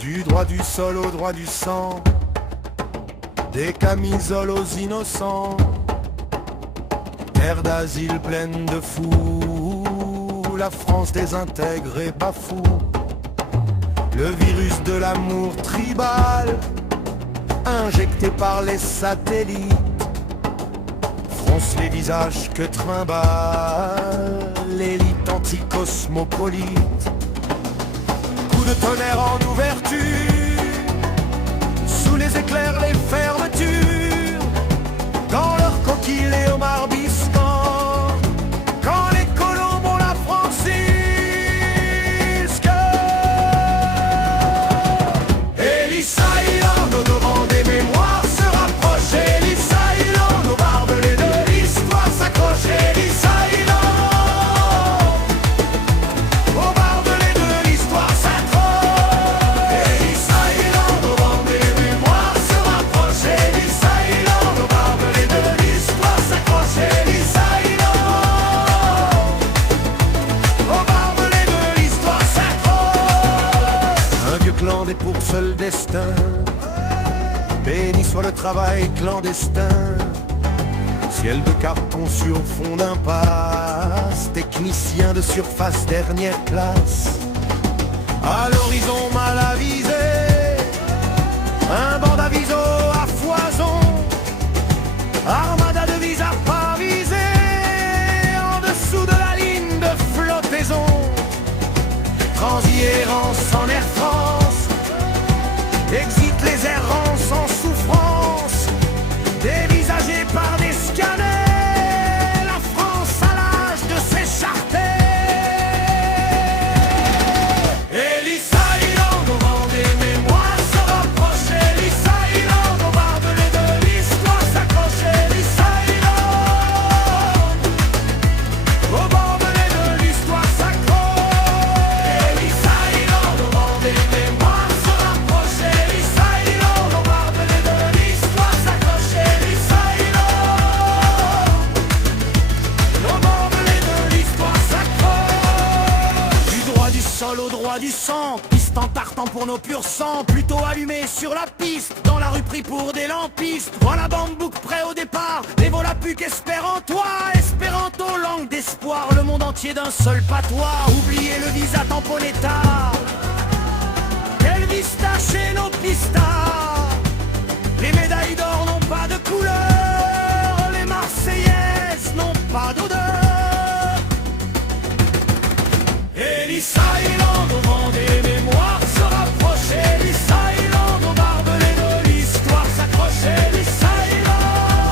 Du droit du sol au droit du sang, des camisoles aux innocents, terre d'asile pleine de fous, la France désintègre et bafoue. Le virus de l'amour tribal, injecté par les satellites, fronce les visages que trimballe l'élite anticosmopolite. Coup de tonnerre en ouverture, sous les éclairs les fermetures, dans leur coquille les homards bisquants, quand les colombes ont la Francisque. Elissa Island, au devant des mémoires se rapproche. Elissa Island, aux barbelés de l'histoire s'accroche. Elissa et pour seul destin, béni soit le travail clandestin. Ciel de carton sur fond d'impasse, technicien de surface dernière classe. À l'horizon mal avisé, un banc d'aviso à foison, armada de vis à pas visé, en dessous de la ligne de flottaison. Transi-errance en Air France, exit les errants sans souffrance, dévisagés par des scanners, la France à l'âge de s'écharper. Elissa Island, au vent des mémoires se rapproche. Elissa Island, aux barbelés de l'histoire s'accroche. Elissa Island, aux barbelés de l'histoire s'accroche. Elissa Island, au vent des mémoires se rapproche. Elissa Island, aux barbelés de l'histoire s'accroche. Elissa Island, aux barbelés de l'histoire s'accroche. Du droit du sol au droit du sang, piste en tartan pour nos purs sangs, plutôt allumés sur la piste, dans la rue pris pour des lampistes. Voilà bambouk prêt au départ, les volapucs espèrent en toi. Espéranto, langue d'espoir, le monde entier d'un seul patois. Oubliez le visa tamponetta, quel vista chez nos pistas. Les médailles d'or n'ont pas de couleur, les Marseillaises n'ont pas d'odeur. Elissa Island, au vent des mémoires se rapproche. Elissa Island, aux barbelés de l'histoire s'accroche. Elissa Island,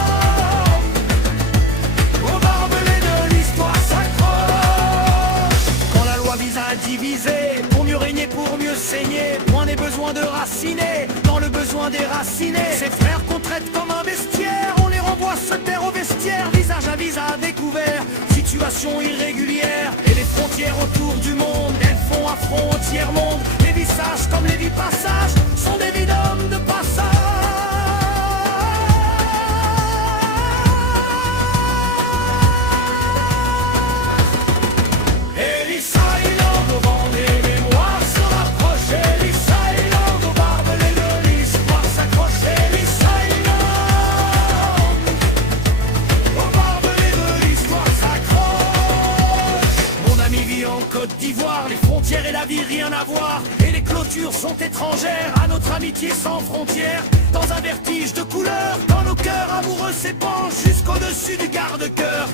aux barbelés de l'histoire s'accroche. Quand la loi vise à diviser, pour mieux régner, pour mieux saigner, point n'est besoin de raciner, dans le besoin déraciné. Ces frères qu'on traite comme un bestiaire, on les renvoie se taire au vestiaire, visage à visage découvert, situation irrégulière, et les frontières autour du monde, elles font affront au tiers-monde. Les visages comme les vies passages sont des vies d'hommes de passage. Elissa Island, au vent des mémoires se rapproche. Elissa Island, aux barbelés de l'histoire s'accroche. Elissa Island, aux barbelés de l'histoire s'accroche. Mon ami vit en Côte d'Ivoire, les frontières et la vie rien à voir, et les clôtures sont étrangères à notre amitié sans frontières. Dans un vertige de couleurs, dans nos cœurs amoureux s'épanchent jusqu'au-dessus du garde-cœur.